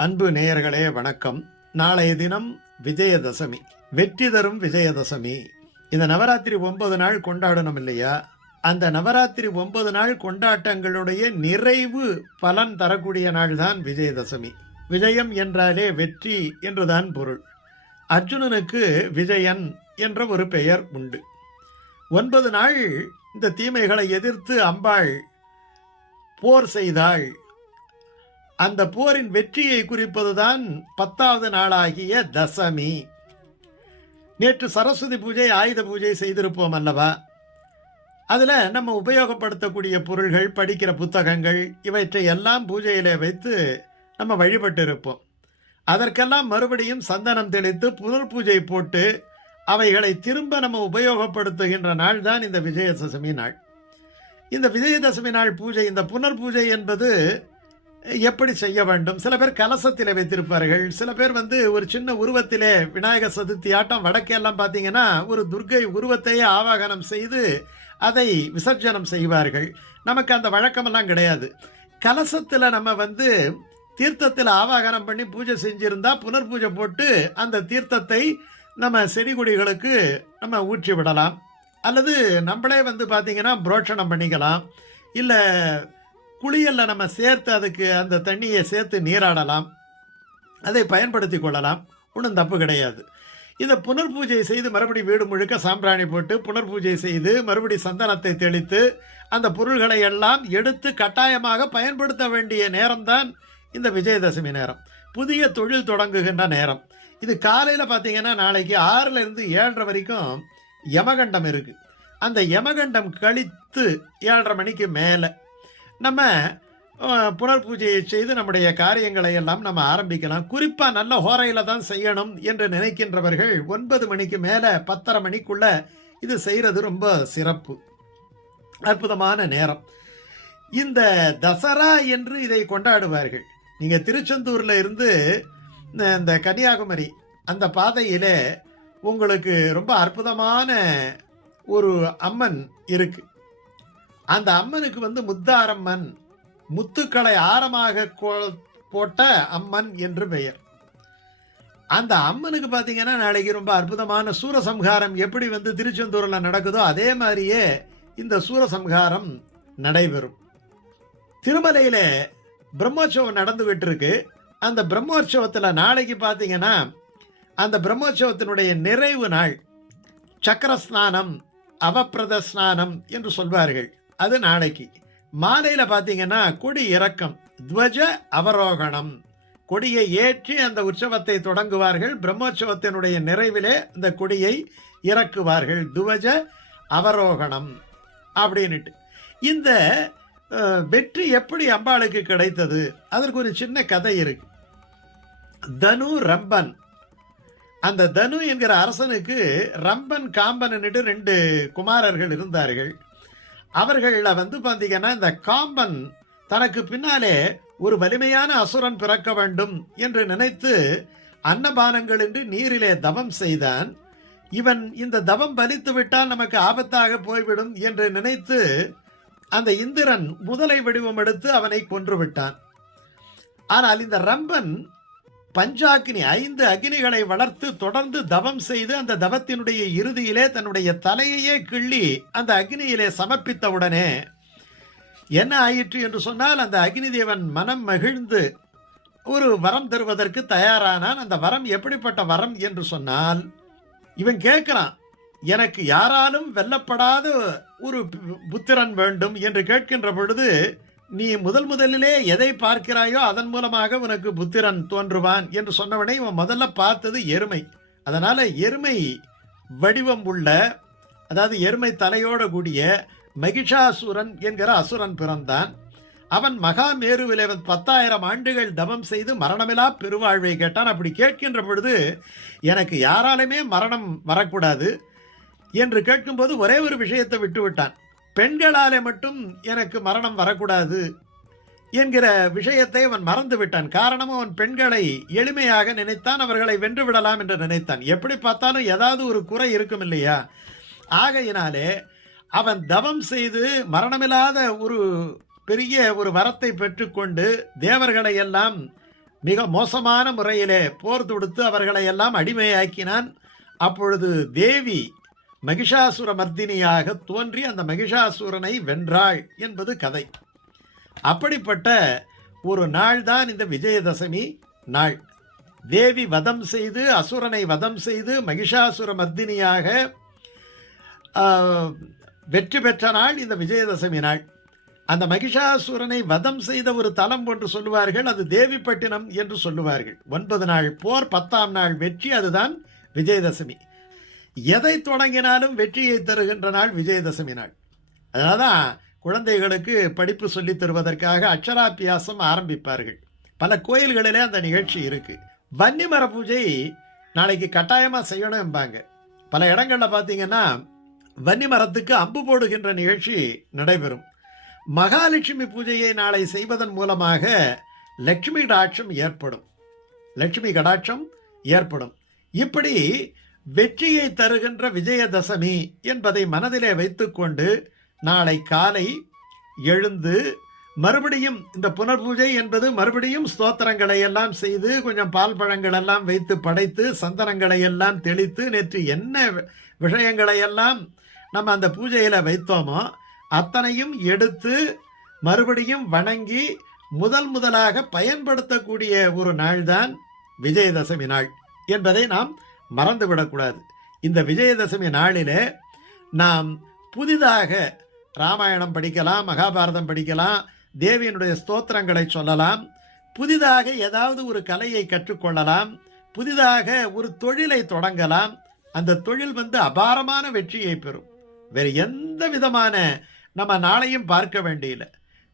அன்பு நேயர்களே வணக்கம். நாளைய தினம் விஜயதசமி. வெற்றி தரும் விஜயதசமி. இந்த நவராத்திரி ஒன்பது நாள் கொண்டாடணும் இல்லையா? அந்த நவராத்திரி ஒன்பது நாள் கொண்டாட்டங்களுடைய நிறைவு பலன் தரக்கூடிய நாள் தான் விஜயதசமி. விஜயம் என்றாலே வெற்றி என்றுதான் பொருள். அர்ஜுனனுக்கு விஜயன் என்ற ஒரு பெயர் உண்டு. ஒன்பது நாள் இந்த தீமைகளை எதிர்த்து அம்பாள் போர் செய்தாள். அந்த போரின் வெற்றியை குறிப்பதுதான் பத்தாவது நாளாகிய தசமி. நேற்று சரஸ்வதி பூஜை ஆயுத பூஜை செய்திருப்போம் அல்லவா? அதில் நம்ம உபயோகப்படுத்தக்கூடிய பொருள்கள் படிக்கிற புத்தகங்கள் இவற்றை எல்லாம் பூஜையிலே வைத்து நம்ம வழிபட்டு இருப்போம் அதற்கெல்லாம் மறுபடியும் சந்தனம் தெளித்து புனர் பூஜை போட்டு அவைகளை திரும்ப நம்ம உபயோகப்படுத்துகின்ற நாள் தான் இந்த விஜயதசமி நாள். இந்த விஜயதசமி நாள் பூஜை இந்த புனர் பூஜை என்பது எப்படி செய்ய வேண்டும்? சில பேர் கலசத்தில் வைத்திருப்பார்கள். சில பேர் வந்து ஒரு சின்ன உருவத்திலே விநாயகர் சதுர்த்தி ஆட்டம் வடக்கெல்லாம் பார்த்தீங்கன்னா ஒரு துர்க்கை உருவத்தையே ஆவாகனம் செய்து அதை விசர்ஜனம் செய்வார்கள். நமக்கு அந்த வழக்கமெல்லாம் கிடையாது. கலசத்தில் நம்ம வந்து தீர்த்தத்தில் ஆவாகனம் பண்ணி பூஜை செஞ்சுருந்தா புனர் பூஜை போட்டு அந்த தீர்த்தத்தை நம்ம செடி கொடிகளுக்கு நம்ம ஊற்றி விடலாம் அல்லது நம்மளே வந்து பார்த்திங்கன்னா புரோட்சணம் பண்ணிக்கலாம். இல்லை குளியலில் நம்ம சேர்த்து அதுக்கு அந்த தண்ணியை சேர்த்து நீராடலாம். அதை பயன்படுத்தி கொள்ளலாம். ஒன்றும் தப்பு கிடையாது. இதை புனர் பூஜை செய்து மறுபடி வீடு முழுக்க சாம்பிராணி போட்டு புனர் பூஜை செய்து மறுபடி சந்தனத்தை தெளித்து அந்த பொருள்களை எல்லாம் எடுத்து கட்டாயமாக பயன்படுத்த வேண்டிய நேரம்தான் இந்த விஜயதசமி நேரம். புதிய தொழில் தொடங்குகின்ற நேரம். இது காலையில் பார்த்தீங்கன்னா நாளைக்கு ஆறுலேருந்து ஏழரை வரைக்கும் யமகண்டம் இருக்குது அந்த யமகண்டம் கழித்து ஏழரை மணிக்கு மேலே நம்ம புனர் பூஜையை செய்து நம்முடைய காரியங்களை எல்லாம் நம்ம ஆரம்பிக்கலாம். குறிப்பாக நல்ல ஹோரையில் தான் செய்யணும் என்று நினைக்கின்றவர்கள் ஒன்பது மணிக்கு மேலே பத்தரை மணிக்குள்ள இது செய்கிறது ரொம்ப சிறப்பு. அற்புதமான நேரம். இந்த தசரா என்று இதை கொண்டாடுவார்கள். நீங்கள் திருச்செந்தூரில் இருந்து இந்த- கன்னியாகுமரி அந்த பாதையிலே உங்களுக்கு ரொம்ப அற்புதமான ஒரு அம்மன் இருக்குது அந்த அம்மனுக்கு வந்து முத்தாரம்மன் முத்துக்களை ஆரமாக போட்ட அம்மன் என்று பெயர். அந்த அம்மனுக்கு பார்த்தீங்கன்னா நாளைக்கு ரொம்ப அற்புதமான சூரசம்ஹாரம் எப்படி வந்து திருச்செந்தூரில் நடக்குதோ அதே மாதிரியே இந்த சூரசம்ஹாரம் நடைபெறும். திருமலையில் பிரம்மோற்சவம் நடந்துகிட்டு இருக்கு அந்த பிரம்மோற்சவத்தில் நாளைக்கு பார்த்தீங்கன்னா அந்த பிரம்மோற்சவத்தினுடைய நிறைவு நாள் சக்கர ஸ்நானம் அவப்பிரத ஸ்நானம் என்று சொல்வார்கள். அது நாளைக்கு. மாலையில் பார்த்தீங்கன்னா கொடி இறக்கம் துவஜ அவரோகணம். கொடியை ஏற்றி அந்த உற்சவத்தை தொடங்குவார்கள். பிரம்மோற்சவத்தினுடைய நிறைவிலே அந்த கொடியை இறக்குவார்கள். துவஜ அவரோகணம் அப்படின்னுட்டு. இந்த வெற்றி எப்படி அம்பாளுக்கு கிடைத்தது? அதற்கு ஒரு சின்ன கதை இருக்கு. தனு ரம்பன். அந்த தனு என்கிற அரசனுக்கு ரம்பன் காம்பன்னுட்டு ரெண்டு குமாரர்கள் இருந்தார்கள். அவர்களில் வந்து பார்த்தீங்கன்னா இந்த காம்பன் தனக்கு பின்னாலே ஒரு வலிமையான அசுரன் பிறக்க வேண்டும் என்று நினைத்து அன்னபானங்கள் என்று நீரிலே தவம் செய்தான். இவன் இந்த தவம் பலித்து விட்டால் நமக்கு ஆபத்தாக போய்விடும் என்று நினைத்து அந்த இந்திரன் முதலை வடிவம் எடுத்து அவனை கொன்றுவிட்டான் ஆனால் இந்த ரம்பன் பஞ்சாக்னி ஐந்து அக்னிகளை வளர்த்து தொடர்ந்து தவம் செய்து அந்த தவத்தினுடைய இறுதியிலே தன்னுடைய தலையையே கிள்ளி அந்த அக்னியிலே சமர்ப்பித்தவுடனே என்ன ஆயிற்று? என்று சொன்னால் அந்த அக்னி தேவன் மனம் மகிழ்ந்து ஒரு வரம் தருவதற்கு தயாரானான் அந்த வரம் எப்படிப்பட்ட வரம்? என்று சொன்னால் இவன் கேட்கிறான் எனக்கு யாராலும் வெல்லப்படாத ஒரு பு- புத்திரன் வேண்டும் என்று கேட்கின்ற பொழுது நீ முதல் முதலிலே எதை பார்க்கிறாயோ அதன் மூலமாக உனக்கு புத்திரன் தோன்றுவான் என்று சொன்னவனை இவன் முதல்ல பார்த்தது எருமை. அதனால் எருமை வடிவம் உள்ள அதாவது எருமை தலையோட கூடிய மகிஷாசுரன் என்கிற அசுரன் பிறந்தான். அவன் மகாமேருவிலே வந்து பத்தாயிரம் ஆண்டுகள் தவம் செய்து மரணமில்லா பெருவாழ்வை கேட்டான். அப்படி கேட்கின்ற பொழுது எனக்கு யாராலுமே மரணம் வரக்கூடாது என்று கேட்கும்போது ஒரே ஒரு விஷயத்தை விட்டுவிட்டான். பெண்களாலே மட்டும் எனக்கு மரணம் வரக்கூடாது என்கிற விஷயத்தை அவன் மறந்து விட்டான் காரணம் அவன் பெண்களை எளிமையாக நினைத்தான் அவர்களை வென்று விடலாம் என்று நினைத்தான். எப்படி பார்த்தாலும் ஏதாவது ஒரு குறை இருக்கும் இல்லையா? ஆகையினாலே அவன் தவம் செய்து மரணமில்லாத ஒரு பெரிய ஒரு வரத்தை பெற்றுக்கொண்டு தேவர்களை எல்லாம் மிக மோசமான முறையிலே போர் தொடுத்து அவர்களை எல்லாம் அடிமையாக்கினான். அப்பொழுது தேவி மகிஷாசுர மர்தினியாக தோன்றி அந்த மகிஷாசுரனை வென்றாள் என்பது கதை. அப்படிப்பட்ட ஒரு நாள் தான் இந்த விஜயதசமி நாள். தேவி வதம் செய்து அசுரனை வதம் செய்து மகிஷாசுர மர்தினியாக வெற்றி பெற்ற நாள் இந்த விஜயதசமி நாள். அந்த மகிஷாசுரனை வதம் செய்த ஒரு தலம் என்று சொல்லுவார்கள் அது தேவிப்பட்டினம் என்று சொல்லுவார்கள். ஒன்பது நாள் போர் பத்தாம் நாள் வெற்றி அதுதான் விஜயதசமி. எதை தொடங்கினாலும் வெற்றியை தருகின்ற நாள் விஜயதசமி நாள். அதனால தான் குழந்தைகளுக்கு படிப்பு சொல்லித் தருவதற்காக அக்ஷராபியாசம் ஆரம்பிப்பார்கள். பல கோயில்களிலே அந்த நிகழ்ச்சி இருக்கு. வன்னிமர பூஜை நாளைக்கு கட்டாயமாக செய்யணும் என்பாங்க. பல இடங்களில் பார்த்தீங்கன்னா வன்னி மரத்துக்கு அம்பு போடுகின்ற நிகழ்ச்சி நடைபெறும். மகாலட்சுமி பூஜையை நாளை செய்வதன் மூலமாக லட்சுமி கடாட்சம் ஏற்படும். லட்சுமி கடாட்சம் ஏற்படும். இப்படி வெற்றியை தருகின்ற விஜயதசமி என்பதை மனதிலே வைத்துக்கொண்டு நாளை காலை எழுந்து மறுபடியும் இந்த புனர்பூஜை என்பது மறுபடியும் ஸ்தோத்திரங்களை எல்லாம் செய்து கொஞ்சம் பால் பழங்கள் எல்லாம் வைத்து படைத்து சந்தனங்களை எல்லாம் தெளித்து நேற்று என்ன விஷயங்களை எல்லாம் நம்ம அந்த பூஜையில் வைத்தோமோ அத்தனையும் எடுத்து மறுபடியும் வணங்கி முதல் முதலாக பயன்படுத்தக்கூடிய ஒரு நாள்தான் விஜயதசமி நாள் என்பதை நாம் மறந்து விடக்கூடாது இந்த விஜயதசமி நாளிலே நாம் புதிதாக ராமாயணம் படிக்கலாம் மகாபாரதம் படிக்கலாம் தேவியினுடைய ஸ்தோத்திரங்களை சொல்லலாம் புதிதாக ஏதாவது ஒரு கலையை கற்றுக்கொள்ளலாம் புதிதாக ஒரு தொழிலை தொடங்கலாம். அந்த தொழில் வந்து அபாரமான வெற்றியை பெறும். வேறு எந்த விதமான நம்ம நாளையும் பார்க்க வேண்டியில்லை.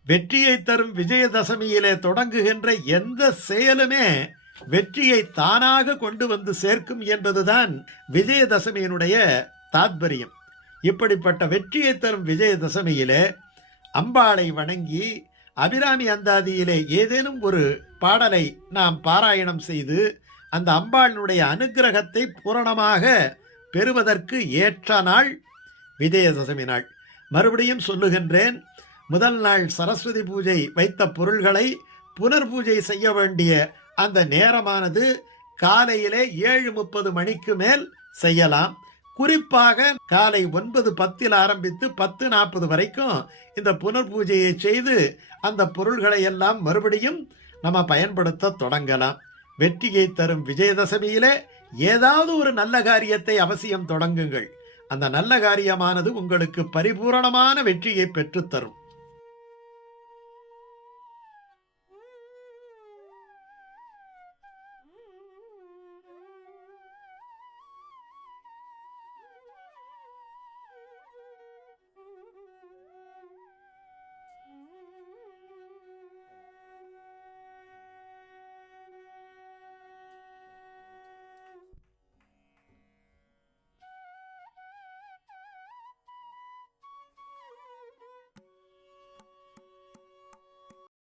வெற்றியை தரும் விஜயதசமியிலே தொடங்குகின்ற எந்த செயலுமே வெற்றியை தானாக கொண்டு வந்து சேர்க்கும் என்பதுதான் விஜயதசமியினுடைய தாத்பரியம். இப்படிப்பட்ட வெற்றியை தரும் விஜயதசமியிலே அம்பாளை வணங்கி அபிராமி அந்தாதியிலே ஏதேனும் ஒரு பாடலை நாம் பாராயணம் செய்து அந்த அம்பாளினுடைய அனுக்கிரகத்தை பூரணமாக பெறுவதற்கு ஏற்ற நாள் விஜயதசமி நாள். மறுபடியும் சொல்லுகின்றேன் முதல் நாள் சரஸ்வதி பூஜை வைத்த பொருள்களை புனர் பூஜை செய்ய வேண்டிய அந்த நேரமானது காலையிலே ஏழு முப்பது மணிக்கு மேல் செய்யலாம். குறிப்பாக காலை ஒன்பது பத்தில் ஆரம்பித்து பத்து நாற்பது வரைக்கும் இந்த புனர் பூஜையை செய்து அந்த பொருள்களை எல்லாம் மறுபடியும் நம்ம பயன்படுத்த தொடங்கலாம். வெற்றியை தரும் விஜயதசமியிலே ஏதாவது ஒரு நல்ல காரியத்தை அவசியம் தொடங்குங்கள். அந்த நல்ல காரியமானது உங்களுக்கு பரிபூரணமான வெற்றியை பெற்றுத்தரும்.